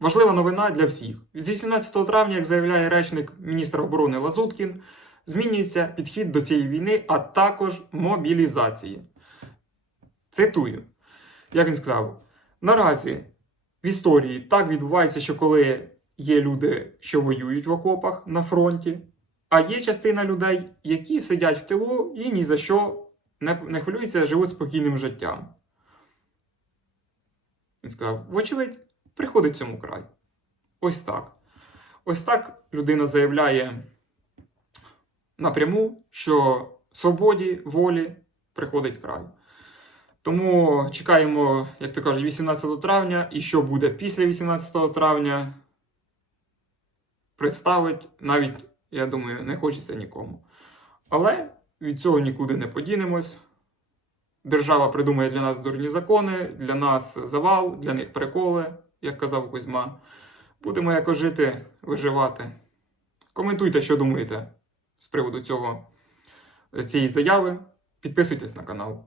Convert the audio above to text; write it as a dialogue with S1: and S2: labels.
S1: Важлива новина для всіх. З 18 травня, як заявляє речник міністра оборони Лазуткін, змінюється підхід до цієї війни, а також мобілізації. Цитую, як він сказав, наразі в історії так відбувається, що коли є люди, що воюють в окопах на фронті, а є частина людей, які сидять в тилу і ні за що не, не хвилюються, живуть спокійним життям. Він сказав: вочевидь, приходить цьому край. Ось так. Ось так людина заявляє напряму, що свободі, волі приходить край. Тому чекаємо, як то кажуть, 18 травня, і що буде після 18 травня, представить навіть, я думаю, не хочеться нікому. Але від цього нікуди не подінемось. Держава придумає для нас дурні закони, для нас завал, для них приколи, як казав Кузьма. Будемо якось жити, виживати. Коментуйте, що думаєте з приводу цього, цієї заяви. Підписуйтесь на канал.